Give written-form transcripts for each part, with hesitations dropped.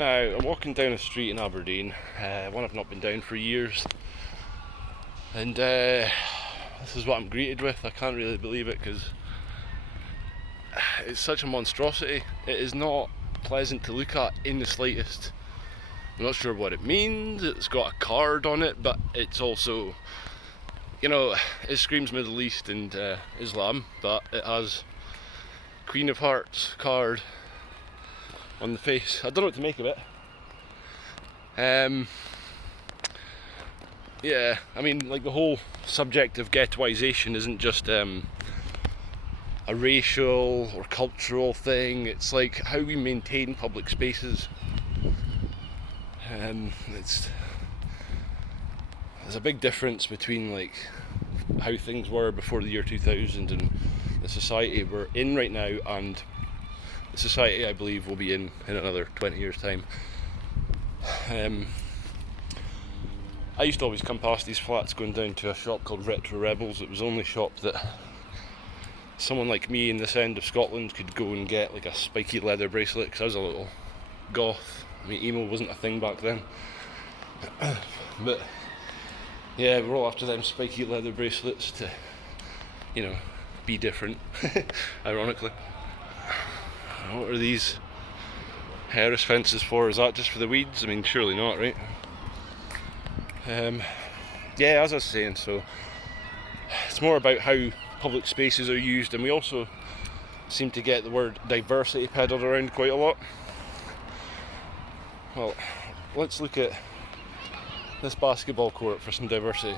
Now, I'm walking down a street in Aberdeen, one I've not been down for years, and this is what I'm greeted with. I can't really believe it because it's such a monstrosity. It is not pleasant to look at in the slightest. I'm not sure what it means. It's got a card on it, but it's also, it screams Middle East and Islam, but it has Queen of Hearts card on the face. I don't know what to make of it. Yeah, I mean, like, the whole subject of ghettoisation isn't just a racial or cultural thing. It's like how we maintain public spaces. There's a big difference between like how things were before the year 2000 and the society we're in right now and the society I believe will be in another 20 years time. I used to always come past these flats going down to a shop called Retro Rebels. It was the only shop that someone like me in this end of Scotland could go and get like a spiky leather bracelet, because I was a little goth. I mean, emo wasn't a thing back then. But yeah, we're all after them spiky leather bracelets to, be different, ironically. What are these Harris fences for? Is that just for the weeds? I mean, surely not, right? Yeah, as I was saying, so it's more about how public spaces are used, and we also seem to get the word diversity peddled around quite a lot. Well, let's look at this basketball court for some diversity.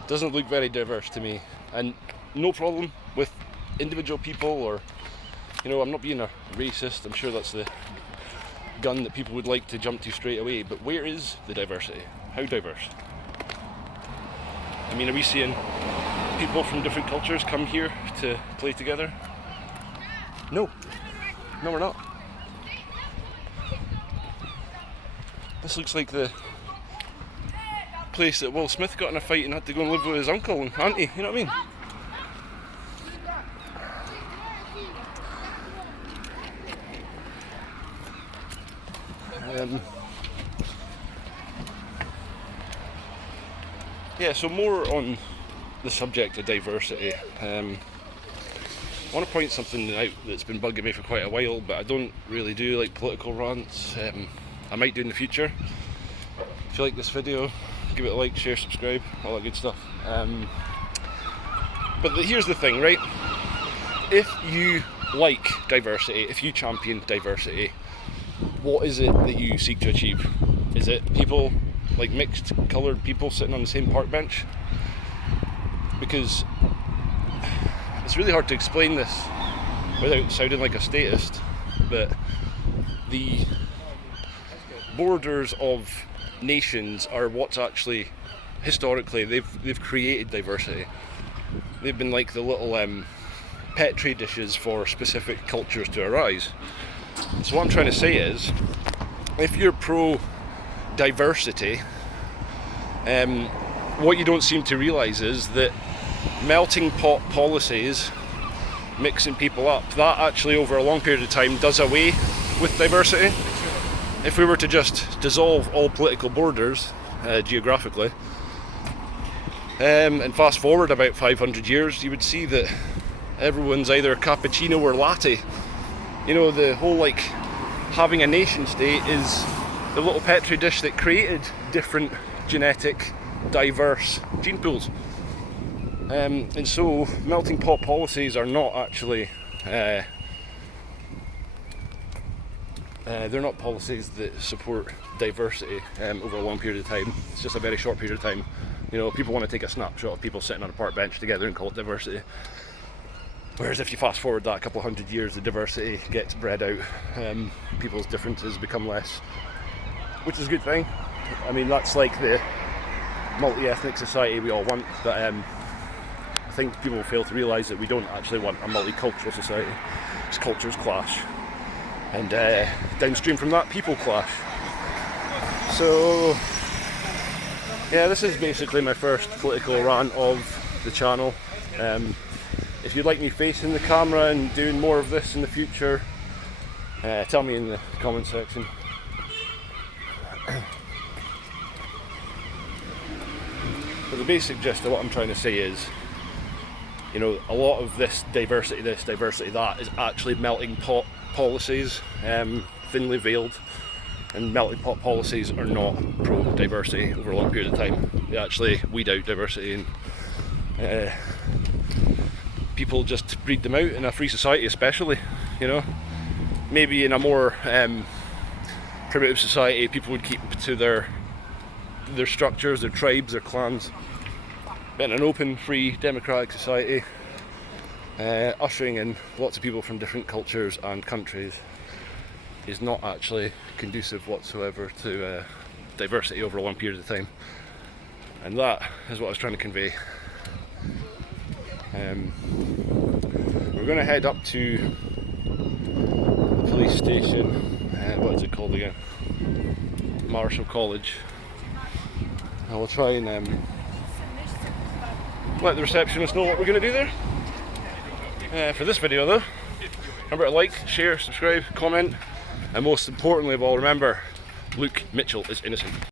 It doesn't look very diverse to me, and no problem with individual people, or I'm not being a racist. I'm sure that's the gun that people would like to jump to straight away, but where is the diversity? How diverse? I mean, are we seeing people from different cultures come here to play together? No, we're not. This looks like the place that Will Smith got in a fight and had to go and live with his uncle and auntie, you know what I mean? Yeah, so more on the subject of diversity. I want to point something out that's been bugging me for quite a while, but I don't really do like political rants. I might do in the future. If you like this video, give it a like, share, subscribe, all that good stuff. But here's the thing, right? If you like diversity, if you champion diversity, what is it that you seek to achieve? Is it people, like mixed coloured people sitting on the same park bench? Because it's really hard to explain this without sounding like a statist, but the borders of nations are what's actually, historically, they've created diversity. They've been like the little petri dishes for specific cultures to arise. So what I'm trying to say is, if you're pro diversity, what you don't seem to realise is that melting pot policies, mixing people up, that actually over a long period of time does away with diversity. If we were to just dissolve all political borders geographically, and fast forward about 500 years, you would see that everyone's either cappuccino or latte. The whole having a nation state is the little petri dish that created different genetic, diverse gene pools. And so melting pot policies are not actually they're not policies that support diversity over a long period of time. It's just a very short period of time. People want to take a snapshot of people sitting on a park bench together and call it diversity. Whereas if you fast forward that a couple of hundred years, the diversity gets bred out. People's differences become less, which is a good thing. I mean, that's like the multi-ethnic society we all want, but I think people fail to realise that we don't actually want a multicultural society. It's cultures clash, and downstream from that, people clash. So yeah, this is basically my first political rant of the channel. If you'd like me facing the camera and doing more of this in the future, Tell me in the comment section. But the basic gist of what I'm trying to say is, you know, a lot of this, diversity that, is actually melting pot policies, thinly veiled, and melting pot policies are not pro-diversity over a long period of time. They actually weed out diversity, and people just breed them out in a free society, especially, you know. Maybe in a more primitive society, people would keep to their structures, their tribes, their clans. But in an open, free, democratic society, ushering in lots of people from different cultures and countries is not actually conducive whatsoever to diversity over a long period of time. And that is what I was trying to convey. We're going to head up to the police station. What is it called again? Marischal College. I will try and let the receptionist know what we're going to do there. For this video though, remember to like, share, subscribe, comment, and most importantly of all, remember, Luke Mitchell is innocent.